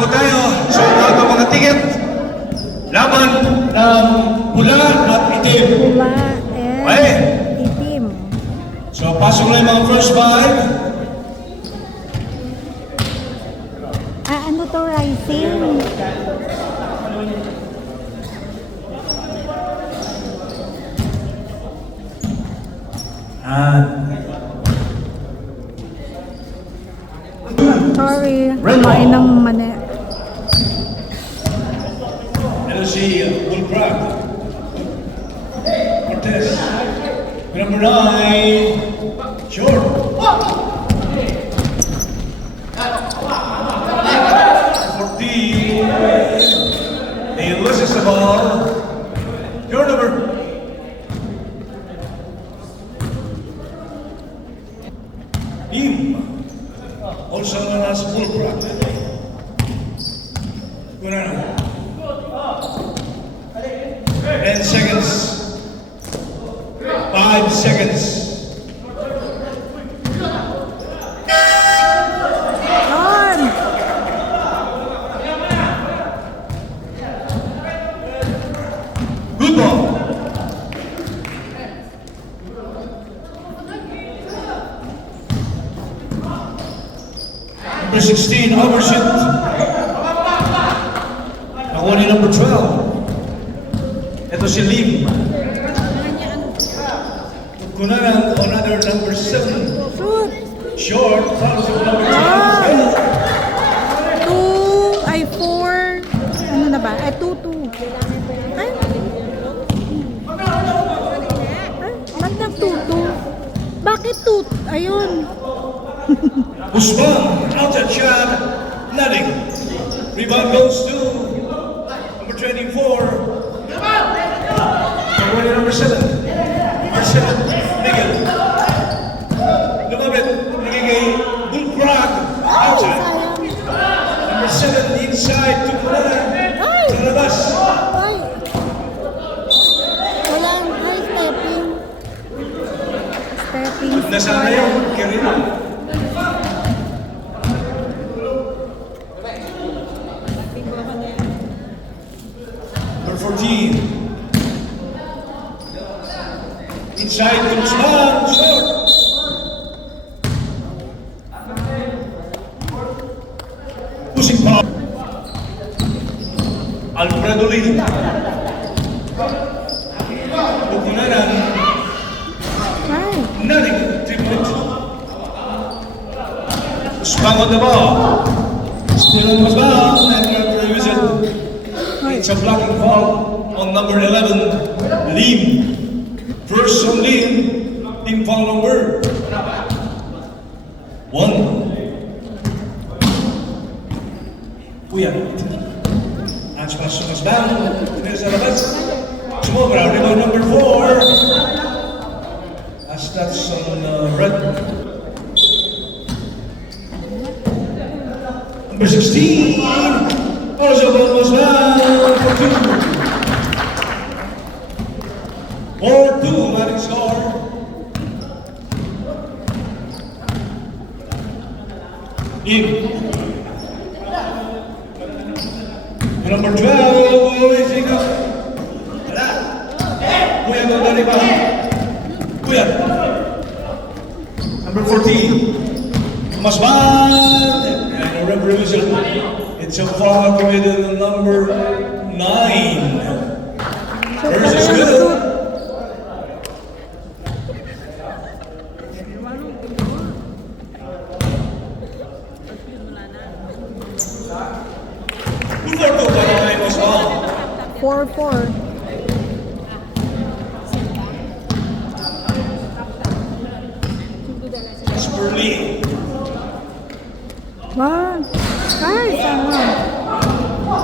po tayo sa mga ticket. Laban ng pula at itim. Pula and itim. So, pasok lang yung mga first five. Ano to, rising? Sorry, kumain ng mani. Ito si Buklud. Cortez. Number 9. Short. 14. He loses the ball. Your number. Him. Also known as Buklud. 10 seconds. 5 seconds. On! Good ball. Number 16, overshoot. Nakuha ni number 12. Ito si Lim. Kunanan, another number 7. Shoot! Short, follows with number 2. On! 2, ay 4. Ano na ba? Ay, 2, 2. Ay! Ay, ba't nag-2, 2? Bakit 2? Ayun. Usman, outside shot, nothing. Rebound goes to number 24. Number 7. Number 7, Miguel. Lumabit, nagigay Buklud, outside. Number 7, inside to Kunanan. Sa labas. Ay! Walang, ay, stepping. Stepping. Nasaan na yun? Kirino. Number 14. Inside to Usman, short. Pushing ball. Alfredo Lee. Kunanan. Ay! Nothing. 3 points. Usman on the ball. Still on Usman. And we're going to use it. It's a blocking foul on number 11, Lim. First on Lim, team foul number 1. Kuya. Ang spasyo mas down. Tinira sa labas. Sumobra. Rebound number 4. As that's on red. Number 16. Also was down for 2. 4-2, letting score. In. Number 12, raising up. Kuya go the rebound. Kuya. Number 14. Masban. And a revolution. It's a foul committed on number 9. First is good. Before 2 by was all. 4-4. Spurley. Wow! Ay, sama.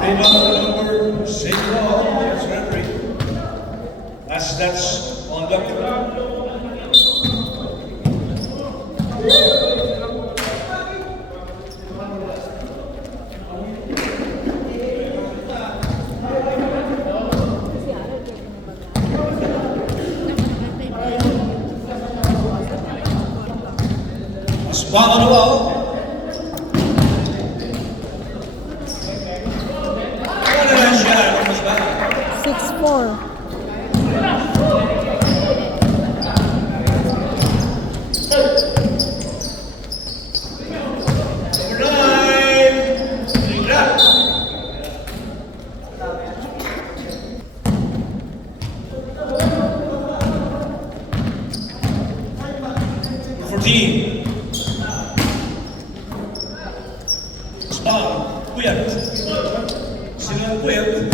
Rebound number 6. That's referee. That's on the. Spot on the wall. 6-4. Number 9, Ringrat. Number 14. Puyat. Sinan Puyat.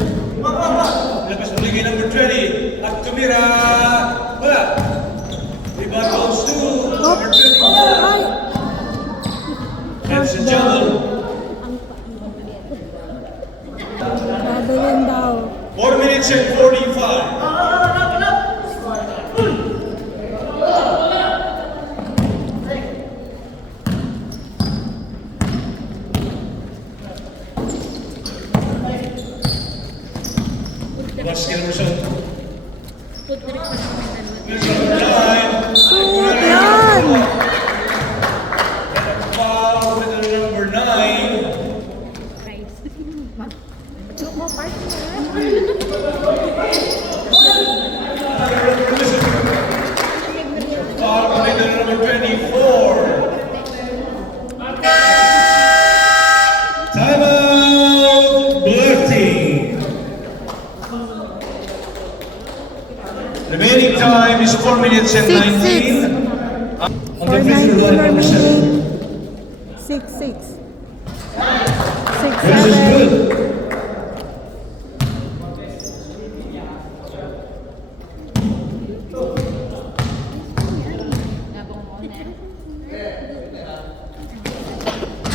Lepas muli kay number 20. At tumira. Wala. Rebound goes to number 24. Ay! That's a jumble. Grabe yun daw. 4 minutes and 45. Basket number 7. Number 9. Shoot yan! Foul with the number 9. Foul with the number 24. Timeout, Bertie. Remaining time is 4 minutes and 19. On the official line, number 7. 6-6. This is 6-7. good.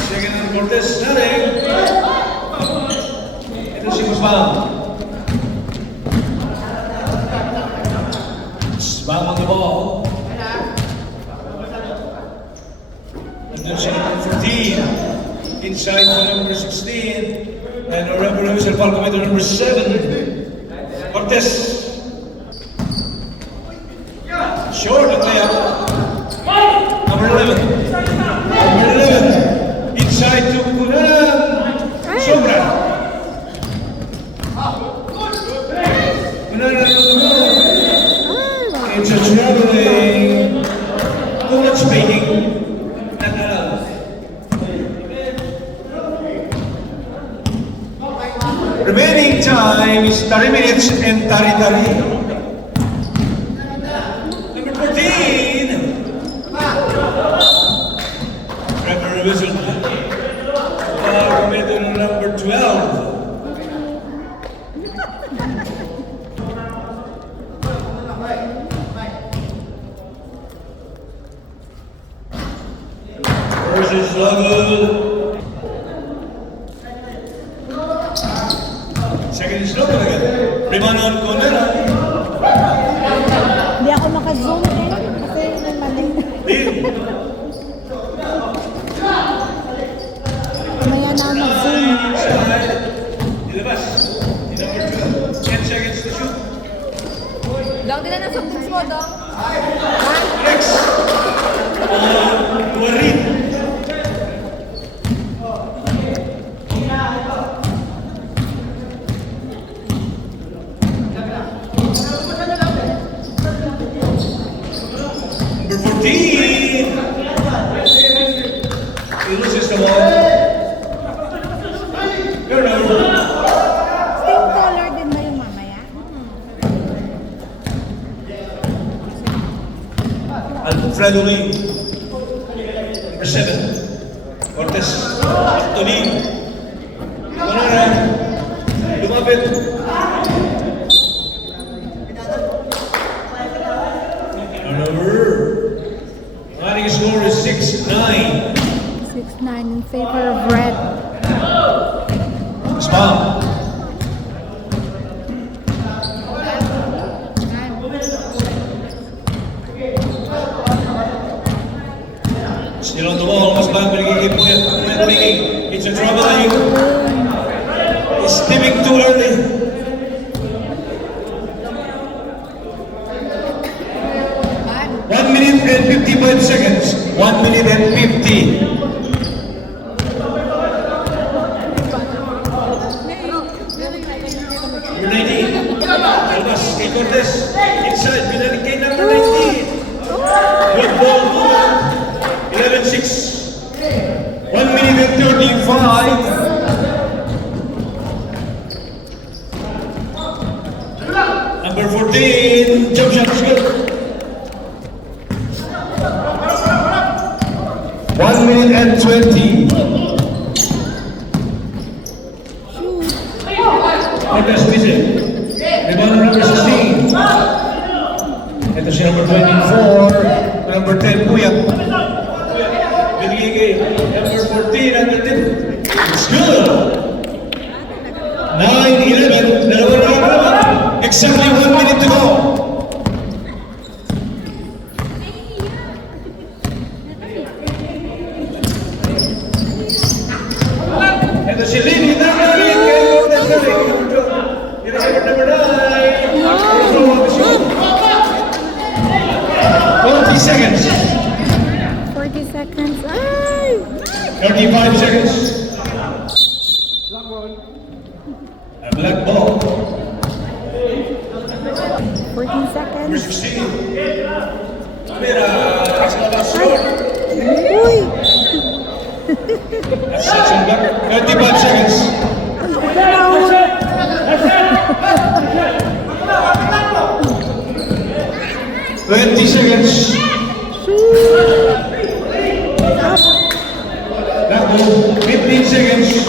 Second on Cortez, natin. Ito si Kapampangan. Bang on the ball. And then si number 14. Inside to number 16. And a revolution falcon to number 7. Cortez. Short of layup. Number 11. Number 11. Inside to Buklud. Sobra. It's a traveling. Too much speaking. Not allowed. Remaining time is 30 minutes and 30. Number 14. Trevor Whistle. Committed to number 12. Versus Buklud. Second is Buklud again. Rebound on Conera. Hindi ako maka-zoom eh. Kasi may mali. Lead. Mamaya na ako mag-zoom. Inside. Ilabas. Di number 12. 10 seconds to shoot. Dong, din na ng subjects mo, Dong. Next. Warid. Number 14. He loses the ball. Turnover. Same color din ba yung mamaya? Alfredo Lee. Number 7. Cortez. Anthony. Conera. Lumapit. Turnover. Running score is 6-9. 6-9 in favor of red. Spam. Still on the ball, mas bang pinagigip mo yan. It's a troubling. It's tipping too early. One minute and 55 seconds. 1 minute and 50. Cortez inside, binalik kay number 19. Good ball movement. 11-6. 1 minute and 35. Number 14, jump shot is good. 1 minute and 20. Cortez busy. Rebound number 16. Ito si number 24. Number 10, Puyat. Binigay kay number 14, number 10. It's good. 9-11. Dalawa. Exactly 1 minute to go. Ito si Lini. Seconds. 40 seconds. Ay! 35 seconds. A black ball. 14 seconds. Number 16. Amira, that's not a score. Uy! That's such a black. 35 seconds. 20 seconds. That move, 15 seconds.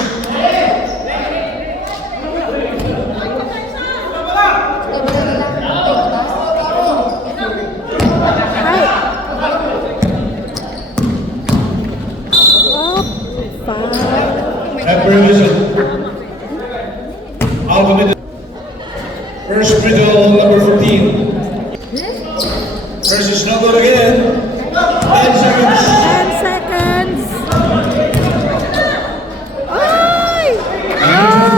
Every whistle. Out of it. First brittle, number 14. First is not good again. 10 seconds. 10 seconds. Ay! Ay!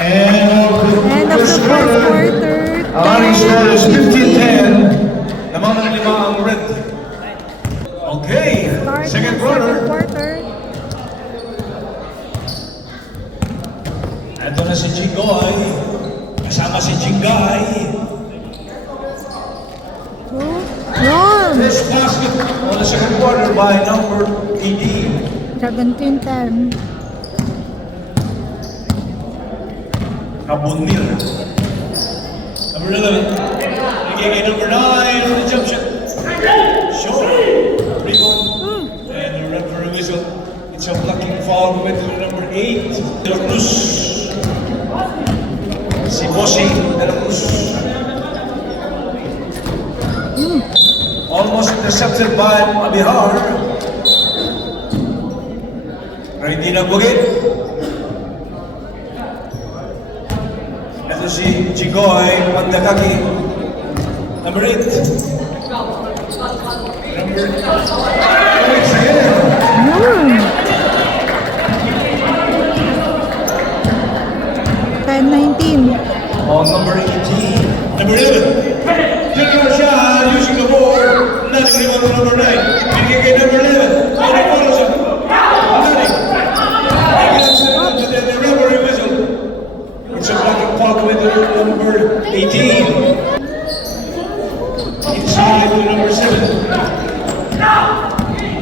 And End of the first quarter. Our score is 15-10. Naman ng 5 ang red. Okay, second quarter. Ito na si Chigoy. Kasama si Chingay. This basket on the second quarter by number 18. 17-10. Kabunir. Number 11. Bigay number 9 on the jump shot. Short. Rebound. And the referee whistle. It's a blocking foul with number 8. De La Cruz. Si Bossy De La Cruz. Almost intercepted by Abihar. Pero hindi na bugit. Ito si Chigoy Pagdakaki. Number 8. Number 8 again. 10-19. On number 18. Number 11. General Shah using the ball. Nothing rebound on number 9. Bigay kay number 11. On the follow siya. Nothing. The referee whistle. It's a blocking foul with number 18. Inside to number 7.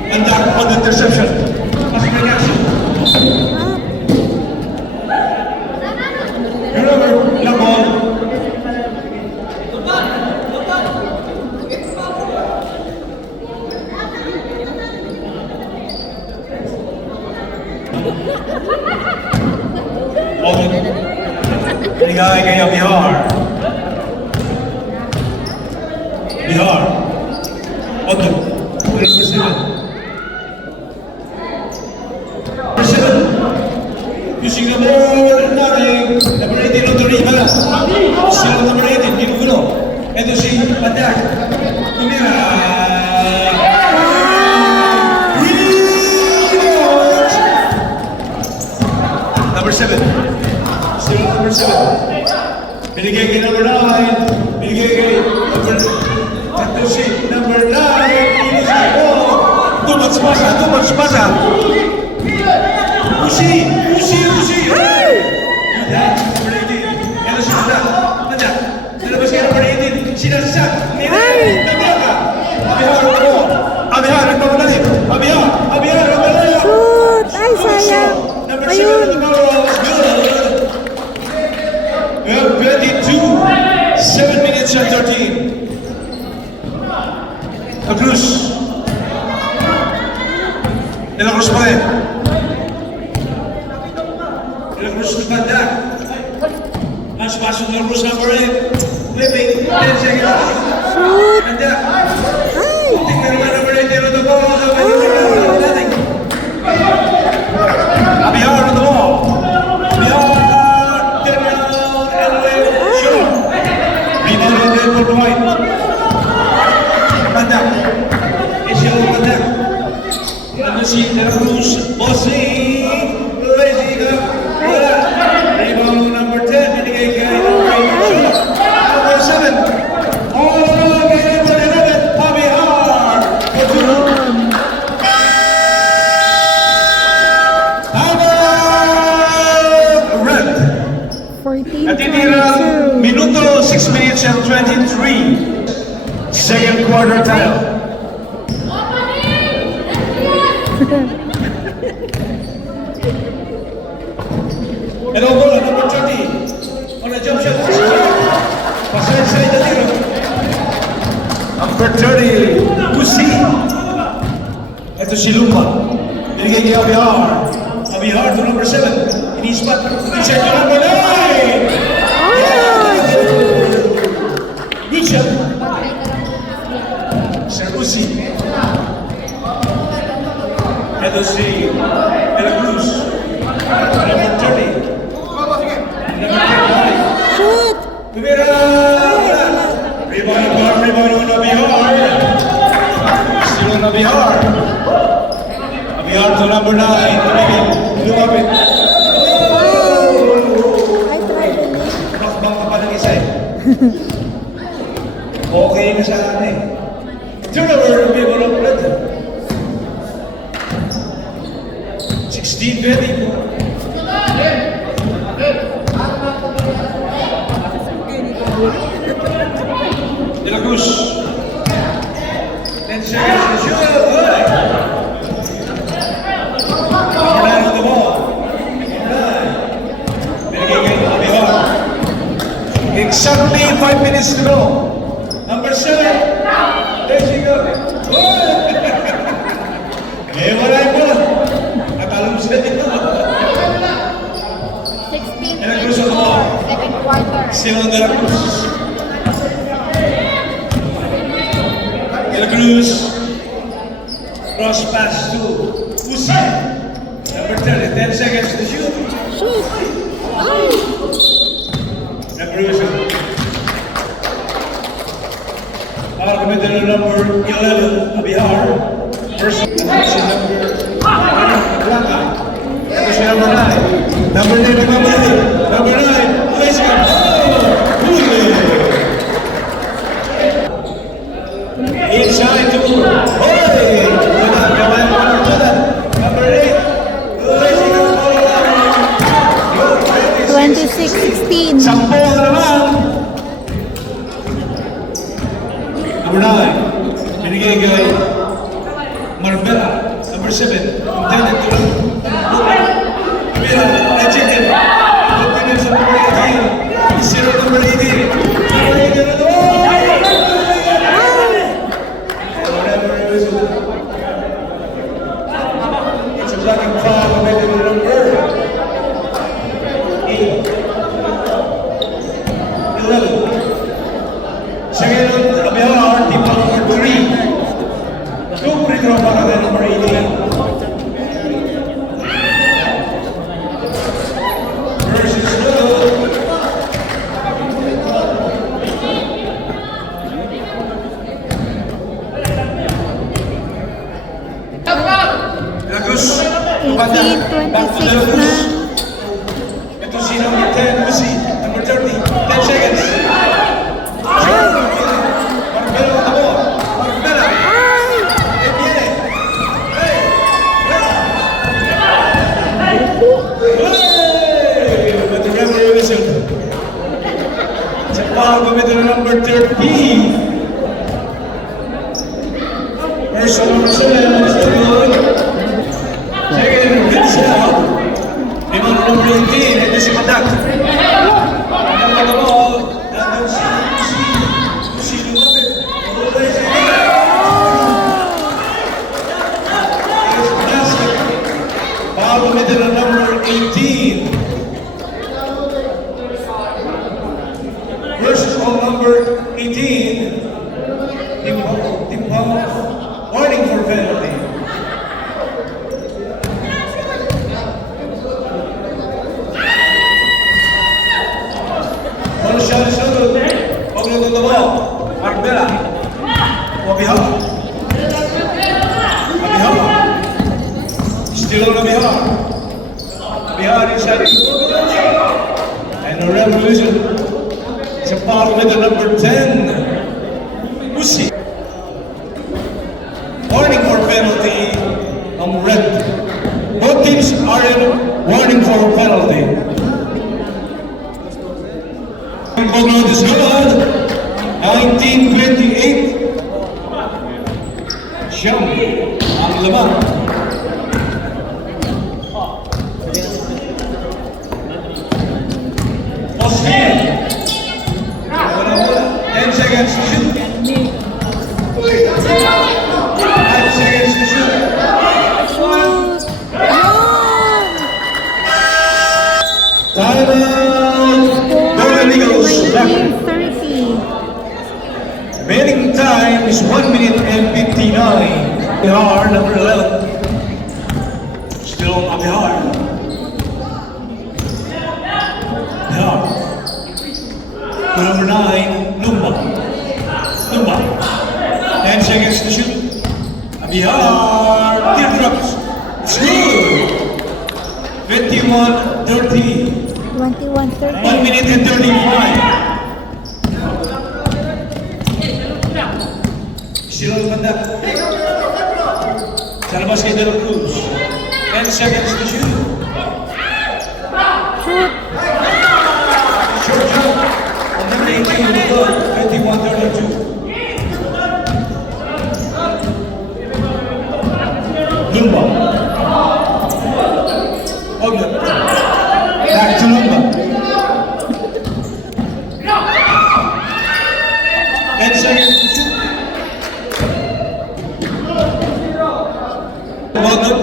And that on the interception. Passing the action. Remember, la ball. Bigay kay Bihar. Bihar. Otto. Number 7. Number 7. Using the ball, nothing. Number 18 on the rebound. Still number 18, Ginuguno. Ito si Patak. Tumira. Number 7. Still number 7. Binigay kay number 9. Binigay kay number 9. Ito si number 9. Too much pasa. Usi. Lihat, number 18. Elo si Mandak. Nalabas kay number 18. Sinasyak. Nilay. Nablaga. Abihar mo. Abihar, nagpapalalim. Abihar, nagpapalalim. Shoot! Ay, sayang. Number 7 Ayun. on the power was good. We have 22. 7 minutes and 13. La Cruz. De la Cruz pa rin. De la Cruz banda. Mas pasok de la Cruz number 8. Flipping. 10 seconds. Shoot! Banda. Ay! Tingnan naman number 8. Yellow the ball. Nothing. Abihar on the ball. Abihar. Turn around and away. Sure. Rebound on red for point. Banda. It's yellow banda. Ano si De La Cruz, bossing, lazy ka, wala. Rebound number 10, binigay kay number 7. All along kay number 11, Abihar. Abihar, red. 14 Natitirang 22. minuto, 6 minutes and 23. Second quarter time. Hello, bola, number 30. On a jump shot. Pasa inside the tiro. Number 30, Usi. Ito si Luma. Binigay kay Abihar. Abihar to number 7. Inispat. Inside to number 9. Good shot. Sir Usi. Ito si De La Cruz. Number 30. Shoot! Tumira! Rebound on Abihar. Still on Abihar. Abihar to number 9. Lumapit. I tried to leave. Nakabang ka pa ng isa eh. Okay na sa akin eh. Turnover, Buklud. 16-20. De La Cruz. 10 seconds to shoot. Good. Number 9 on the ball. Number 9. Binigay kay Abihar. Exactly 5 minutes to go. Number 7. There she goes. Good. Eh, wala yung bola. Nakalong sila dito. 16 De La Cruz on the ball. second quarter. Still on De La Cruz. De La Cruz. Cross pass to Usi. Number 30, 10 seconds to shoot. Shoot! Ay! Number Usi. Committed to number 11, Abihar. First number Blanca. Ito si number 9. Number 9, nagmamali. Number 9, place ka. Inside to Hoy! Kamay mo ng tulan. Number 8, place ka. 26-16. Sampo na naman. Number 9, binigay kay Marbella. Number 7, intended to Marbella, rejected. Open sa number 18. Zero number 18. Number 18 na to. Whatever it is. It's a blocking foul committed to number 8. 11. Second, Abihar, team foul number 3. Two free throw para kay number 18. Versus Buklud. De La Cruz, Kapampangan, back to De La 18-26 Cruz. na. Ito si number 10, Uzi, number 30, 10 seconds. Marbella on the ball. Marbella. E viene. Hey. Wala. number 13. Person number 7 is still good. Second, good shot. Rebound number 18, ito si Padak. Ang mga ball, nandun si lumapit. Foul committed on number 18. Versus on number 18. Team foul. Warning for penalty. One shot is good. Buklud on the ball. Arbela. Wabihar. Still on the Bihar. Bihar inside. And a revolution. It's a foul with the number 10. Usi. Warning for penalty on red. Both teams are in warning for penalty. Buklud is good. 19-28. Siyam ang laban. Oscar. 10 seconds to shoot. 5 seconds to shoot. Timeout. Golden Eagles. 19:30. Remaining time is 1 minute and 59. Bihar, number 11. Still on Bihar. Bihar. To number 9, Lumba. 10 seconds to shoot. Bihar. Teardrops. It's good. 21-30. 21:30. 1 minute and 35. Still on banda. Sa labas kay Del Cruz. 10 seconds to shoot. Shoot. Short shot. On number 18, 21-32. Lumba. Buklud. Back to Lumba. 10 seconds to shoot. Buklud.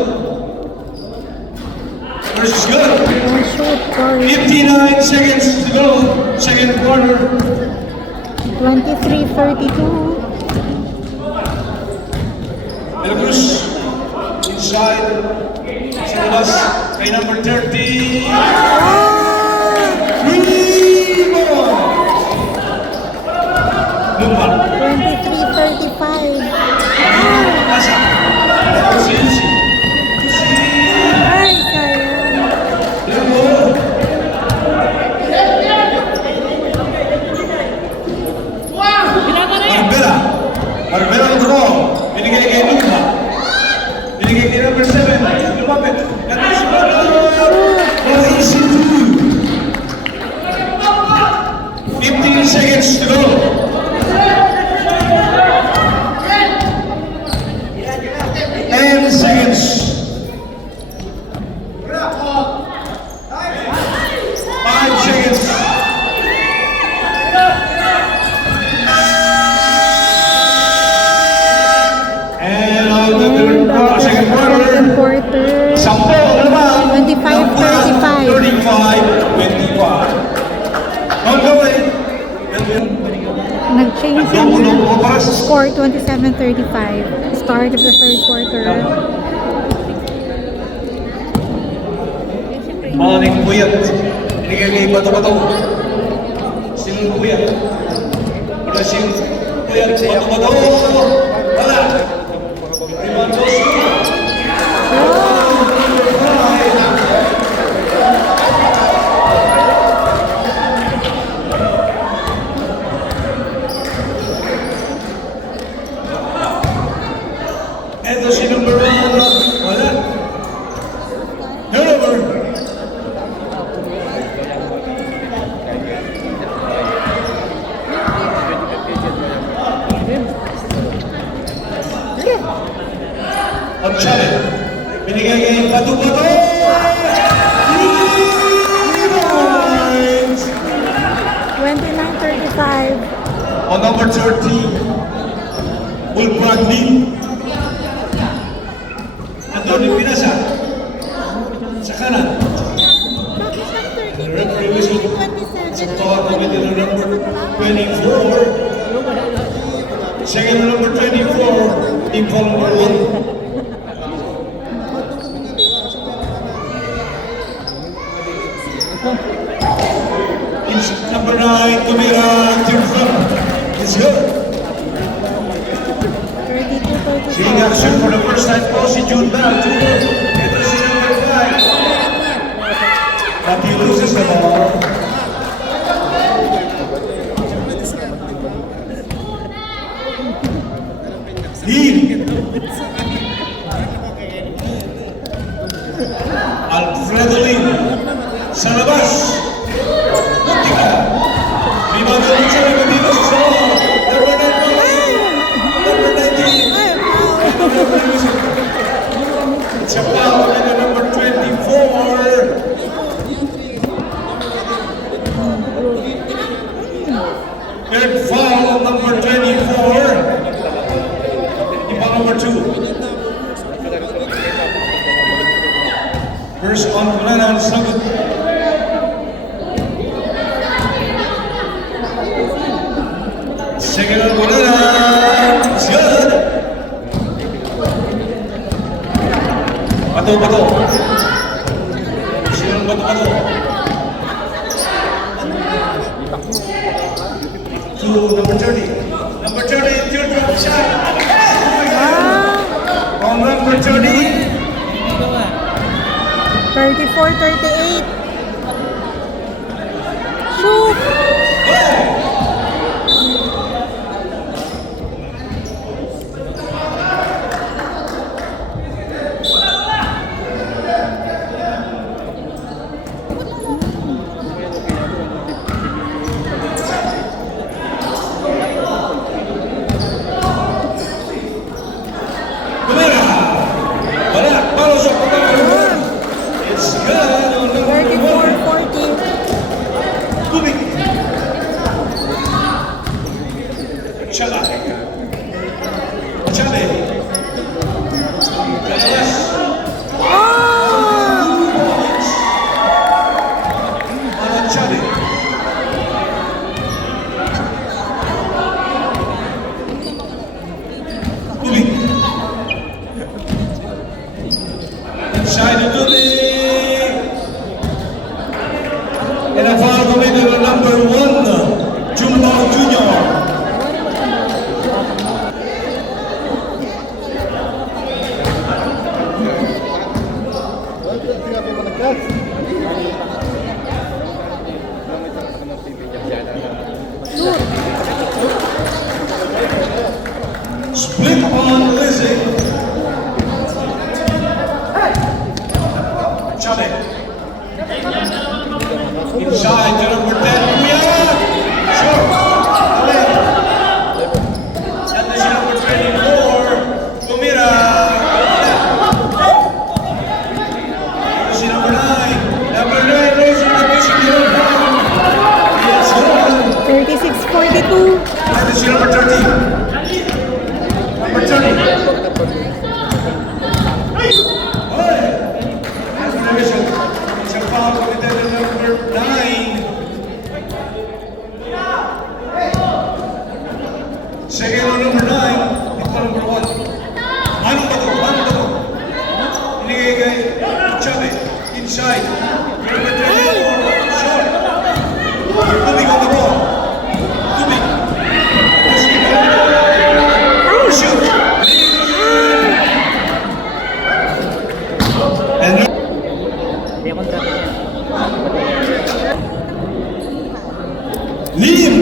First is good. One shoot, sorry. 59 seconds to go. Second quarter. 23:32. Del Cruz inside. Sa labas kay number 30. Rebound. Lumba. 23:35. Pasa. Susi. Ay, sayang. Lumba. Arbela on the ball. Binigay kay Lumba. Binigay kay number 7. Lumapit. Nandun si Buklud. Well, easy two. 15 seconds to go. 10 seconds. 5 seconds. And on the second Second quarter, quarter. Sampol naman. 25-35. 35-25. Ongoing. Nag-change yung score 27-35. Start of the third quarter. Maling puyat. Binigay kay Bato-Bato. Sinong puyat? Wala siyang puyat. Bato-Bato. Wala. Rebound goes to Ito si number 1. Wala. Turnover. on challenge. Binigay kay Batu-Batu! Points! 29-35. On number 30, Buklud lead. Andoni Pinasa sa kanan. Bakit ang 30? The referee whistle. 27. Sa tawag committee na number 24. Second number 24, team foul number 1. Number 9, Tumira, team from. It's good. 32-37. Seeing action for the first time po si Jude Bell. Ito si number 5. But he loses the ball. Lead. Alfredo Lee. Sa labas. Muntika. Rebound ulit sa Regatino sa solo. Number 19. It's a foul in the number 24. Third foul on number 24. Ipa number 2. First on Kunanan Sagut. Second on Kunanan. It's good. Bato. Sinang bato. To number 30. Number 30, teardrop shot. On number 30. 34-38. Shoot! It's good. 34-40. Tubig. Chala. Chale. Kalas. Oh! Alan Chale. Tubig. Inside the tubig. And a foul committed to number 1, Jumbo Jr. Split on Lizzie. Chale. Inside to number 10, Kuya. Sure. Chale. And this is number 24, Tumira. This is number 9. Number 9, Rosie Kapampangan. Yes, sir. 36-42. And this is number 30. Number 30. It's a foul committed to number 9. Second on number 9. Ito number 1. Anong bato? Binigay kay Chabe. Inside. Number 24. Short. Tubig on the ball. Tubig. Shoot. And Liam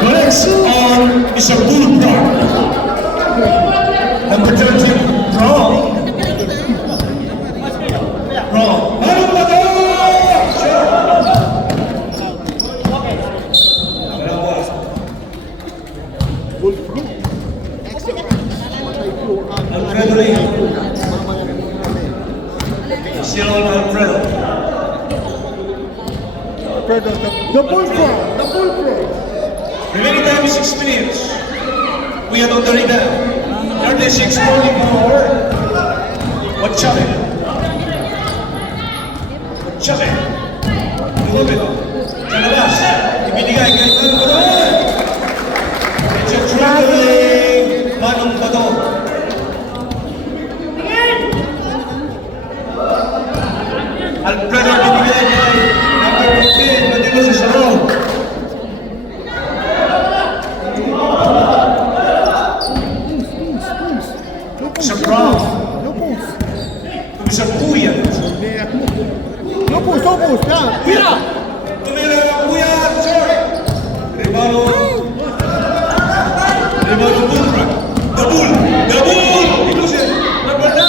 collects on Mr. Buklud. Number 13, wrong. Anong bato? Sure. Alfredo Lee. Still on Alfredo. The bullfrog. Remaining time is 6 minutes. We are on the rebound. 36-44. Wachabe. Wachabe. Lumabilo. Sa labas. Ibinigay kay Manong Bato. It's a traveling Manong Bato. Alfredo binigay kay number 15. Matino sa salon. Sa Brown. Sa Puya. No pulse, ya. Mira! Tumira ang Puya, sir! Ribalo. Ribalo Buklud. The Bull! The Bull! Ito siya. Number 9!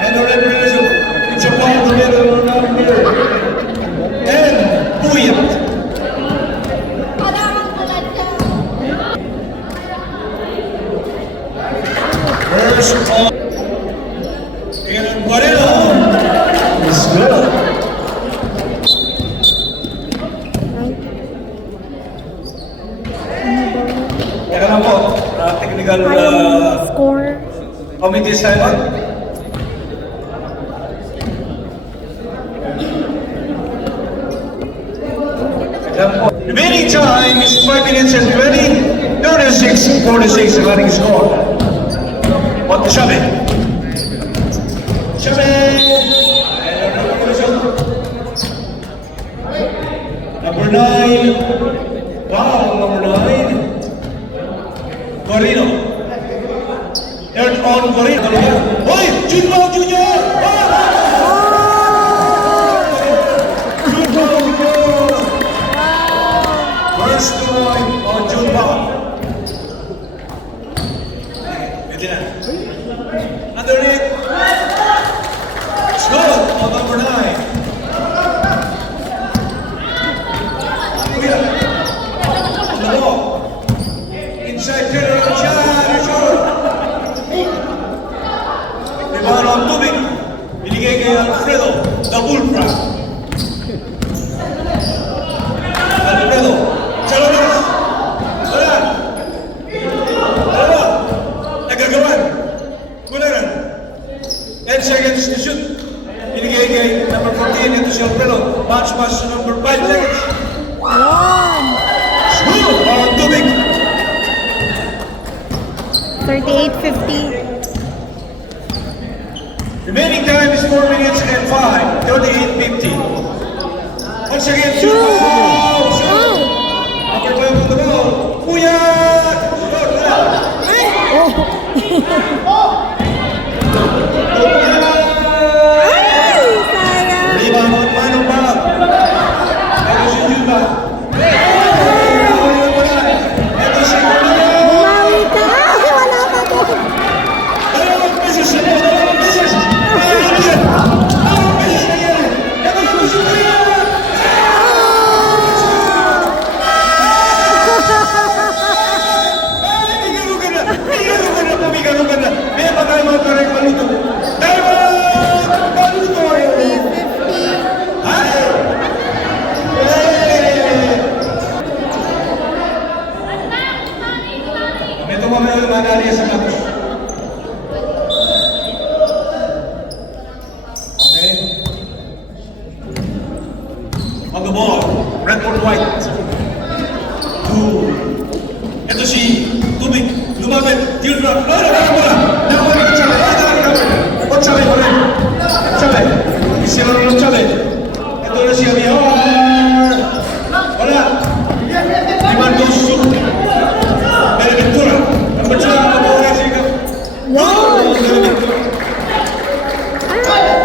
And the representative. It's a ball together number 10. Puya. First ball. And Guarino is good. Teka lang po, technical Ayaw score. committee assignment. Teka lang po. Remaining time is 5 minutes and 20. 46 the running score. What the Shabe? Shabe! Number 9. Wow, number 9. Guarino. Third on Guarino. Hoy! Junmao Junior! Junmao Junior! First point on Junmao. Pwede na. Underneath. It's good on number 9. On the ball. Inside Taylor and Chan. Short. Rebound on Tubig. Binigay kay Alfredo. The Bullfrog. Alfredo. Sa labas. Wala. Dalawa. Nagagawan. Gunaran. 10 seconds to shoot. Binigay kay number 14. Ito si Alfredo. Match pass to number 5 seconds. School on Tubig. 38-50. Remaining time is 4 minutes and 5. 38-50. Once again, shoot! Oh! Number 12 on the ball. Kuya! Ay, sayang. Rebound on Manong Bato. Ito si Juba. Ito si Kuya. Bumawi ka. Ay, wala pa to. Dalawang beses na yan. Dalawang beses. Dalawang beses na yan. Ito si Kuya. Bigarugan na. May patay mga kareng maluto. Diamond! Maluto! Ay! May tumamay ulit mga nariya sa kapos. Okay. On the ball. Red or white. Two. Ito si Tubig. Lumabit. Tilbrock. Bola. Nakuha ni Chabe. O Chabe pa rin. Chabe. Isilang ng Chabe. Ito na si Amior. Wala. Limandoso. Beneventura. Number 2. Nabuhay si Ika. Wow! Beneventura. Ano yan?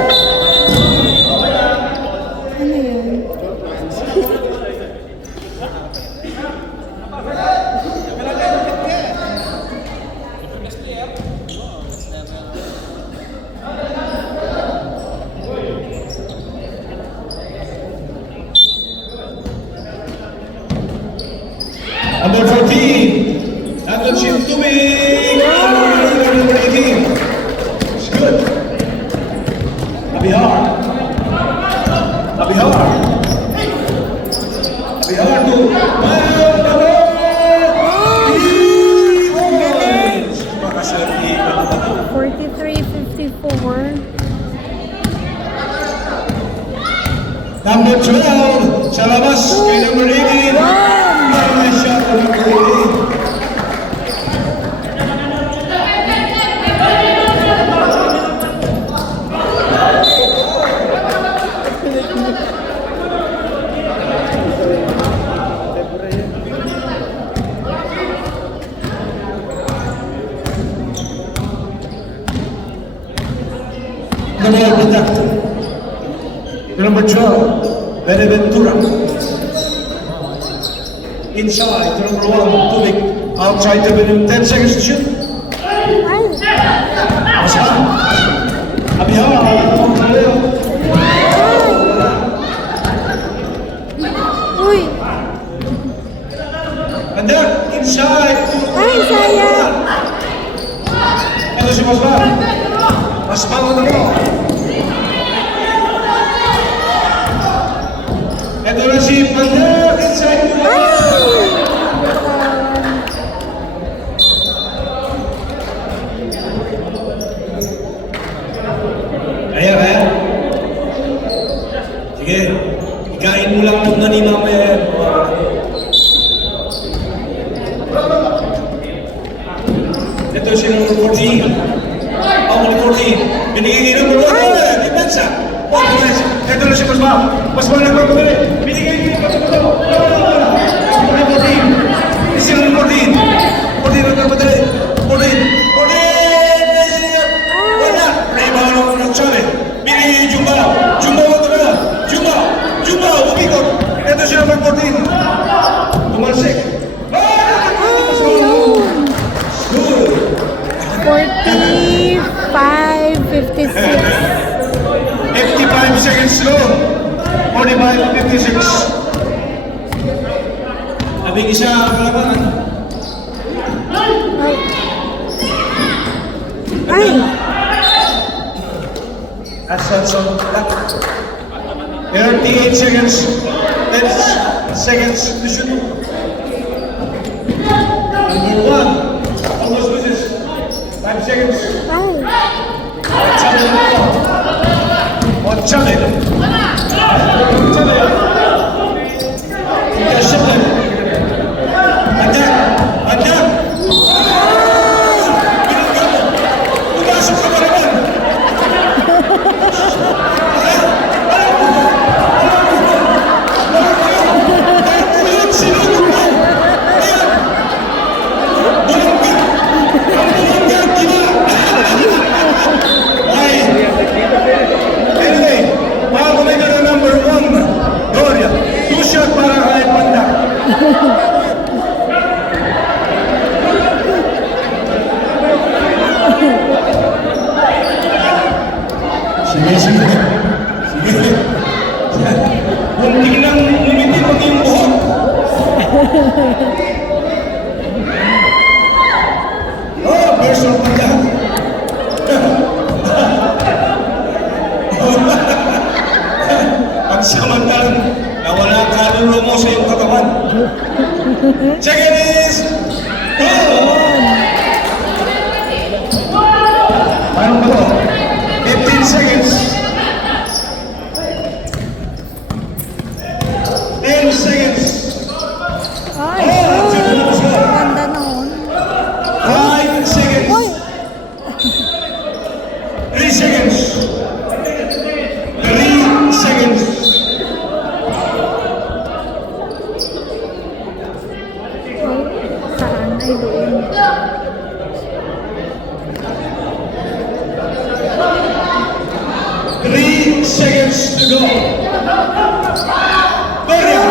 Number 14. Nandun si Tubig. Number 18. It's good. Kasi i-ano ba ito? 43-54. Number 12, sa labas kay number 18. Nice shot ng number 18. The ball conductor. Number 12, Beneventura. Inside to number 1, Tubik. Outside to within 10 seconds to shoot. Masa. Abihawa. Uy! And then, inside. Ay, sayang! Ito si Masbang. Masbang on the ball. Ito na si Panda. Inside to the ball. Ayan. Sige, ikain mo lang muna ni mamaya. Ito si number 14. Number 14. Binigay kayo number 1. Depensa. Ito na si Masbang. Masbang nagpapabili. Binigay kayo number 1. Number 14. Si number 14. 14 nagpapabili. 14. Wala. Rebound naman ng Chale. Binigay yung Jumba. Jumba mo ito na. Jumba. Umikot. Ito si number 14. Tumalsik. Good. 45-56. 55 seconds slow. 45-56. Abing isa ang kalaban. Ay! Assets on that. 38 seconds. 10 seconds to shoot. Number 1. Almost loses. 5 seconds. Ay! Chale. Sige. Muntik nang umiti pati yung buhok. Personal pa dyan. Pagsamantalang nawala ang kaluluwa mo sa iyong katawan. Second is goal! Paano ba ito? 15 seconds. 10 seconds. Ay! Ganda noon. 5 seconds. Uy! 3 seconds. 3 seconds. Saan? Ay, doon. 3 seconds to go. Korea.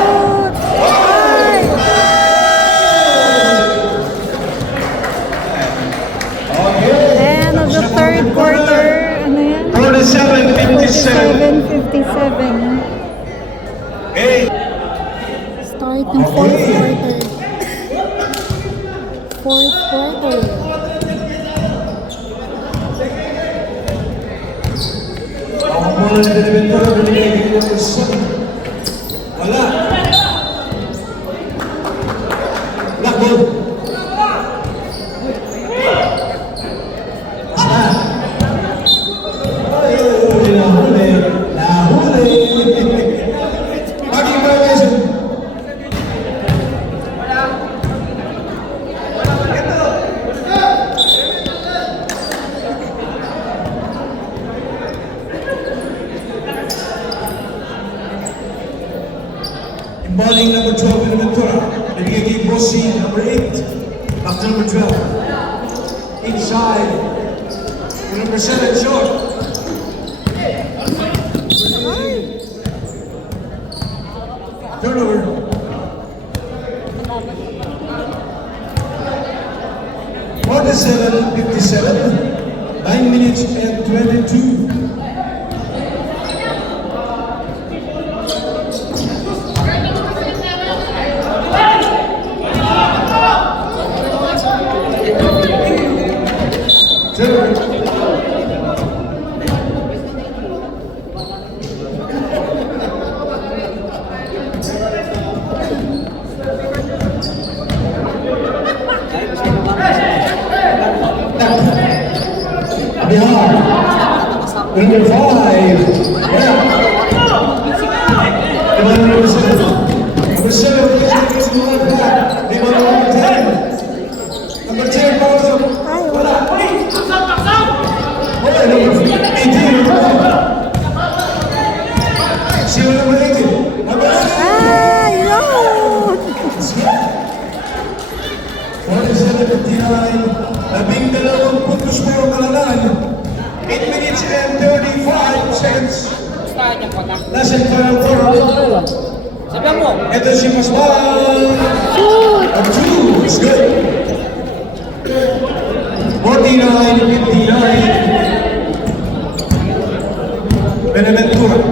And of the third quarter, ano yan? 47-57. 47-57. Okay. Start ng fourth quarter. Fourth quarter. Ako muna na Beneventura, binigay ko ng isa. Wala. Blackball. Morning number 12 in Ventura. Binigay kay Bossy number 8. Back to number 12. Inside. Number 7 short. Turnover. (47, 57). 9 minutes and 22. Number 5. Yeah. Number 7. Number 7, please to the left back. Number 10. Number 10, powers up. Wala. Wala, number 18. Zero number 18. Number 18. Ay, yun! 47-59. 12 puntos po ang kalalaan. 8 minutes and 35 seconds. Nasa final quarter. Sabihan mo. Ito si Masbal. Of 2 is good. 49-59. Benaventura.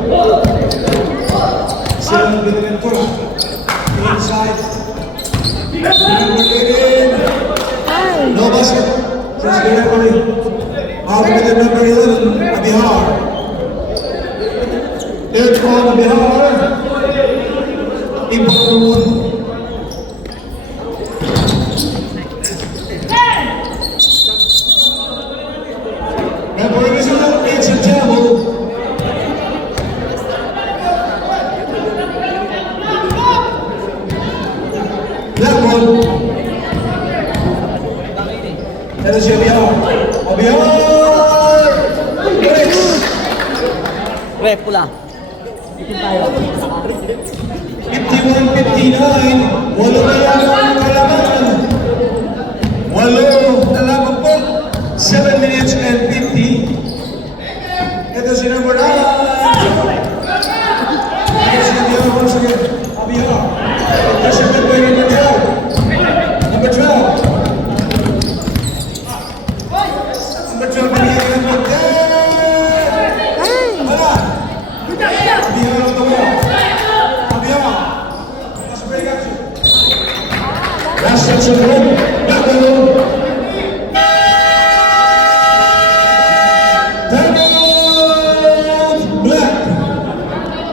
Silang Benaventura. Inside. Number 18. No basket. Just the referee. Out with the number 11, Abihar. Third call, Abihar. Buklud. Referee whistle, it's a double. That one. That is Abihar. Abihar. Rep pula. 51-59, walo na lamang ang kalaban. Walo na lamang po. 7 minutes and 50. Ito si number 9. Ito si Abihar once again. Abihar. Ito si number 12. Number 12. Number 12, binigyan ng number 10. Wala. Abihar on the wall. Last section room, back the room. Timeout, Black.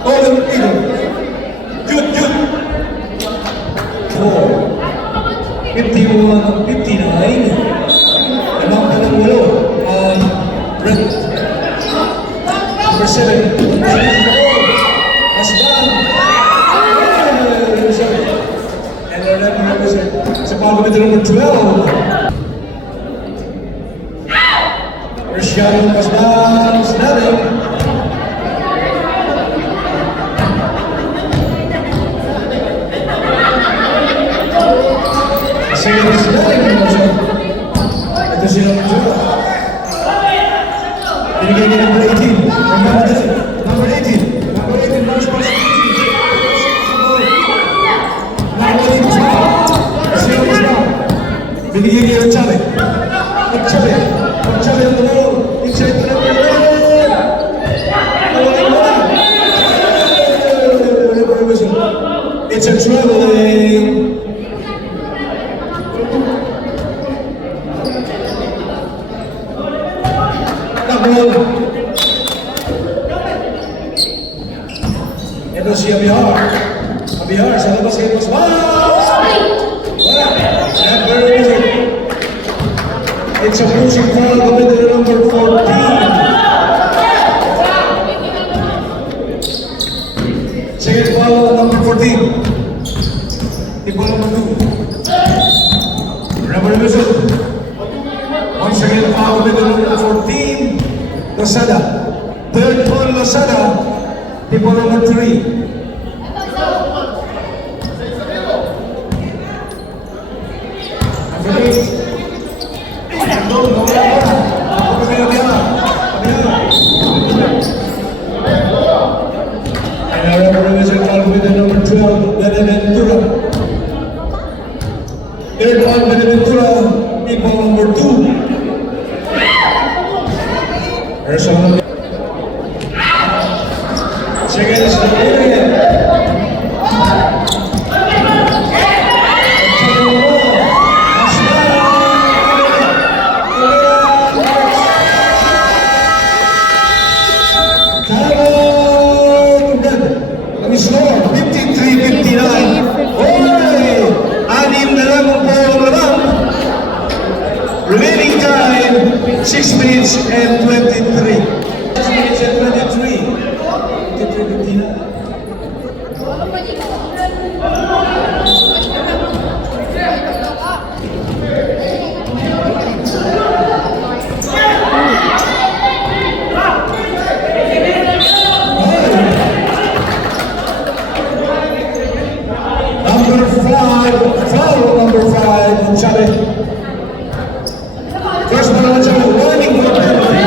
All in either. Good. 51-59. Lamang ka ng walo on Brent. Number 7. Asban. Sa pagkakita number 12. Rashad Asban snapping. Second is snapping. Ito si number 12. Binigay niya number 18. Number 18. Number 18. First person. Binigyan niya ng Chale. Chale on the wall. Inside the number 11. It's a traveling. Number 1. Ito si Abihar. Abihar sa labas kayo. It's a pushing foul with the number 14. Second foul, number 14. Tipo number 2. Number whistle. Once again, foul with the number 14. Losada. Third foul, Losada. Tipo number 3. 6 minutes and 23. 6 minutes and 23. 23. Number 5, foul number 5, Chabe. First one on Chabe, warning for penalty.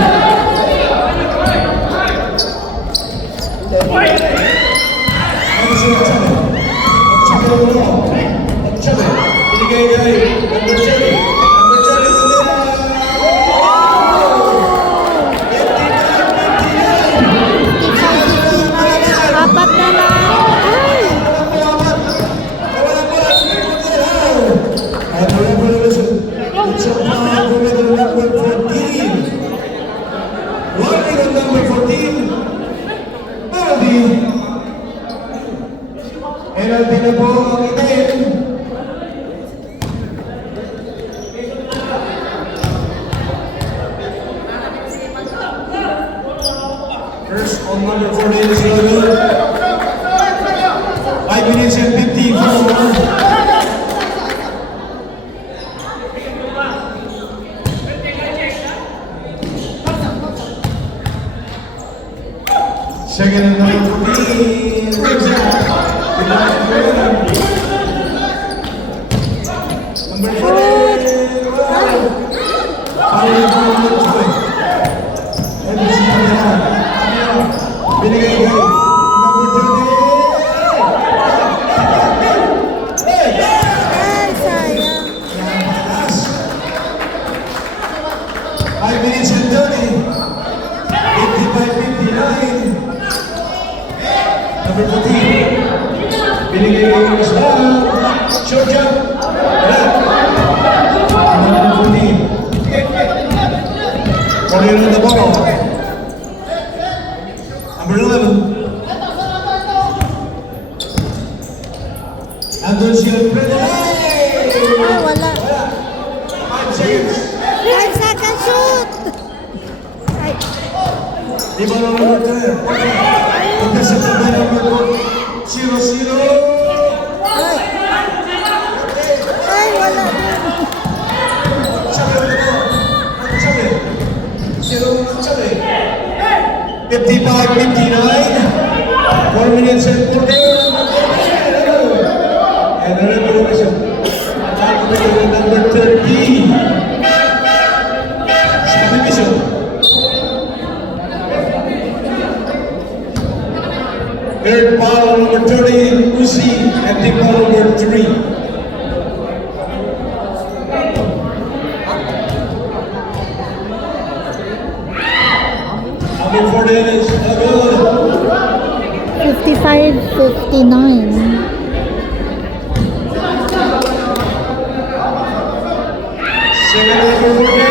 Chabe uno. Chabe. Binigay kay number 3. Number 3 to the 55-59. Apat na lang. Ay! And the revolution. It's a foul with number 14. Warning on number 14. Penalty. Penalty na po ang itim. First on number 14 is good. 5 minutes and 54. Second and number 14. Number 14. Binigay kay number 30. Ay, sayang. 5 minutes and 30. 55-59. Number 14. Binigay kay number 12. Short jump. Wala. Number 14. Corner on the ball. Number 11. Andun siya Ay, wala. 5 seconds. 5 seconds shoot! Ay, Di ba na number 10? Contestant by number 0-0. ay. Ay, wala din. Chabe ulit po. Chabe. 55-59. 4 minutes and 40. And the revolution. Number 30. Subdivision. Third foul number 30, Uzi, and team foul number 3. Number 14 is good. 55-59. Second number 14, Buklud.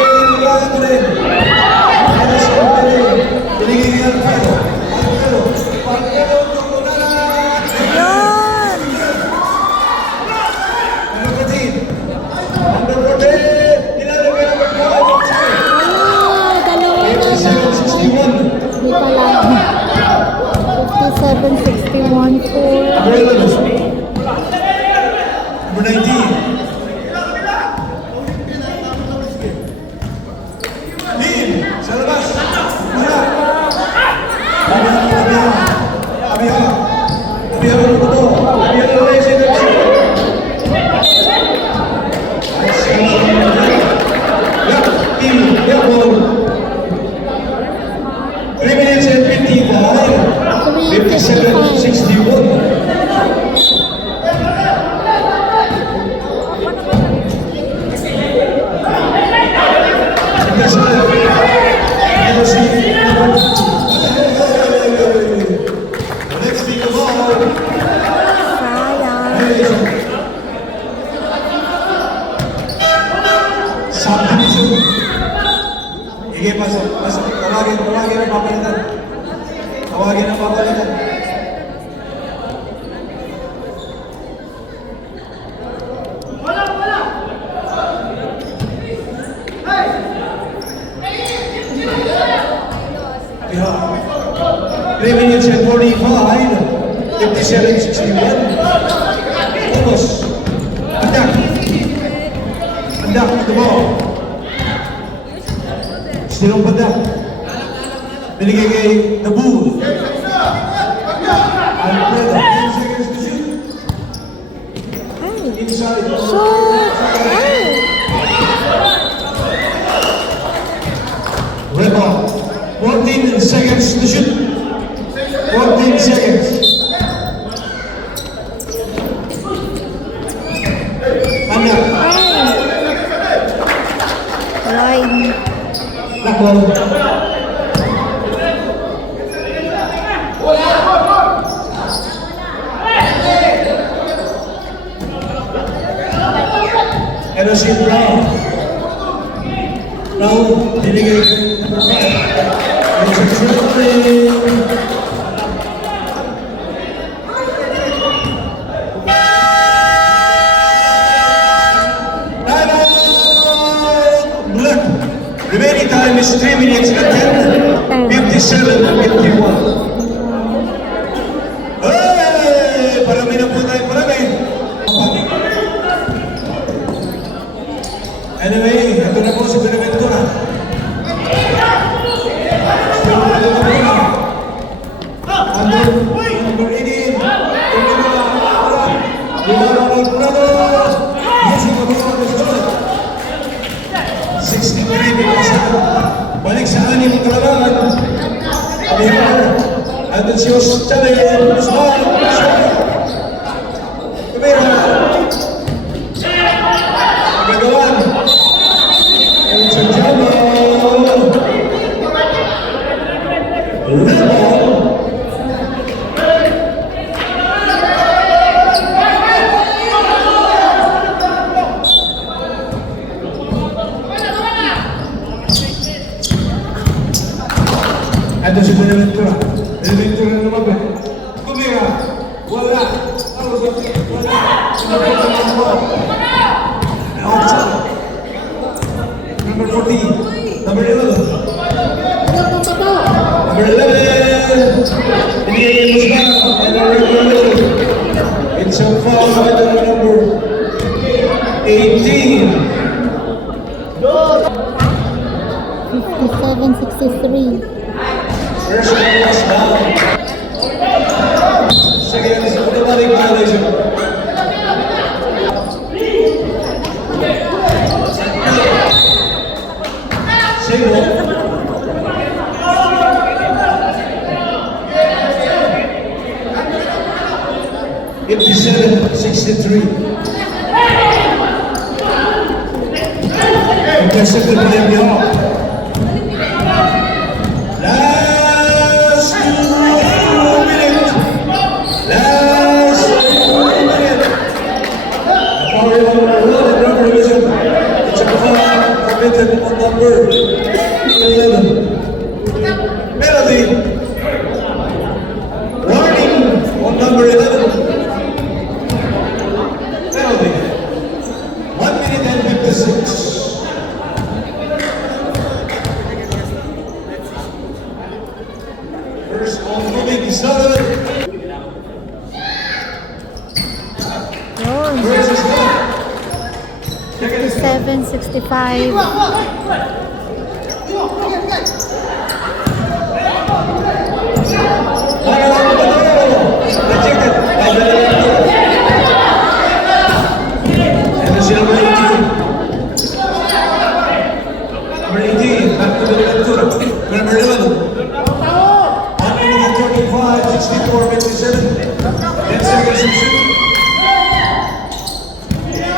Binigay kay Alfredo. Alfredo, Tumunala. Yun! Number 14. Number 14. Ilalagay number 12. Ah, dalawa na lang. 57-61. Hindi pala. 57-61 for... Number 11. Number 19. Lead. Sa labas. Wala. Abiha. Ano ba ito? Abiha na rin sa ito. Team. 3 minutes and 55. 57-61. Sayang. Subdivision. Sige, pasok. Tawagin ang papalitan. Tawagin ang papalitan. behalf. 3 minutes and 45, 57-61. Almost. Attack. Attack with the ball. Still on Padak. Binigay kay Buklud. Alfredo, 10 seconds to shoot. Inside. Rebound. 14 seconds to shoot. 14 seconds. Anak. Line. Nakball. Erosin Brown. Brown, binigay number 5. It's a dribbling. Buklud. Remaining time is 3 minutes and 10. 57-51. Hey! Parami na po tayo, parami. Anyway, ito na po si Benaventura. Number 18. Yes, he will be on the shot. 63 minutes. Balik sa anim ang kalaban. Abihar. Andun si Ostale. Usman. Kamera. Gagawan. And sa Jama. Rebound. Ito si Benaventura. Benaventura na naman ba? Kumira. Wala. Wala. Outside. Number 14. Number 11. Number 11. Binigay mo siya. And number 11. It's a foul by the number 18. 57-63. First one was down. Second is automatic violation. Single. $57-63. Contested by the Last 2 minutes. Last 2 minutes. Power on number division. It's a foul committed on number 11. Penalty. Warning on number 11. Penalty. 1 minute and 56. First on moving is not of it. Yun. First is not. Second is 57-65. Rejected by Benaventura. And it's number 18. Number 18, back to Benaventura. Number 11. 64, 57. 10 seconds to shoot.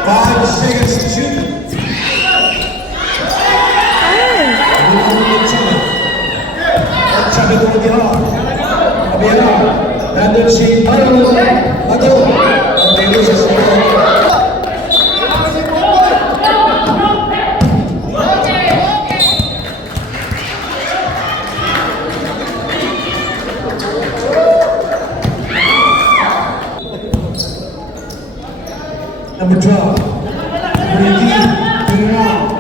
5 seconds to shoot. Sabi ko Abihar. Nandun si Paro. Ato. Ang Luces. Number 12. Number 18. Turn around.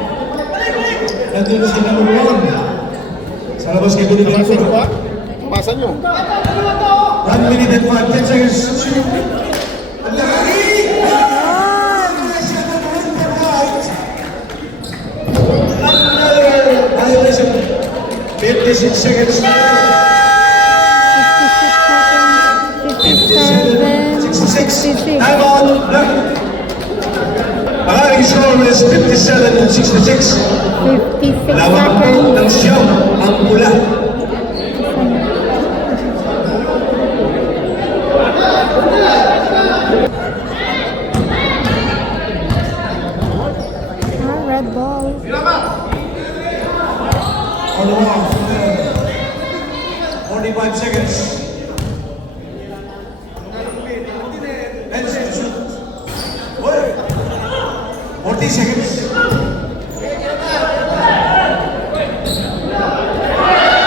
Nandun si number 1. Sa Sa labas kay Buklud. Pasa nyo ba? Pasa nyo. 1 minute and 10 seconds. Violation. 56 seconds. 57, 66. Time out. Ang ating score is 57-66. 56 Lamang seconds. ng siyam ang pula. Red ball. On the wall. 45 seconds. 10 seconds. 40 seconds.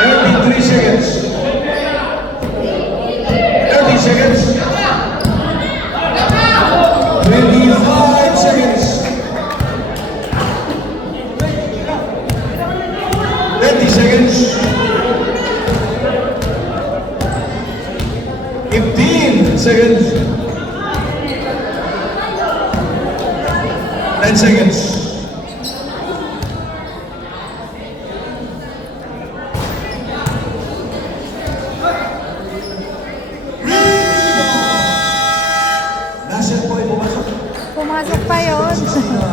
33 seconds. 30 seconds. 25 seconds. 30 seconds. 15 seconds. 10 seconds. Nasa po ay pumasok. Pumasok pa yun.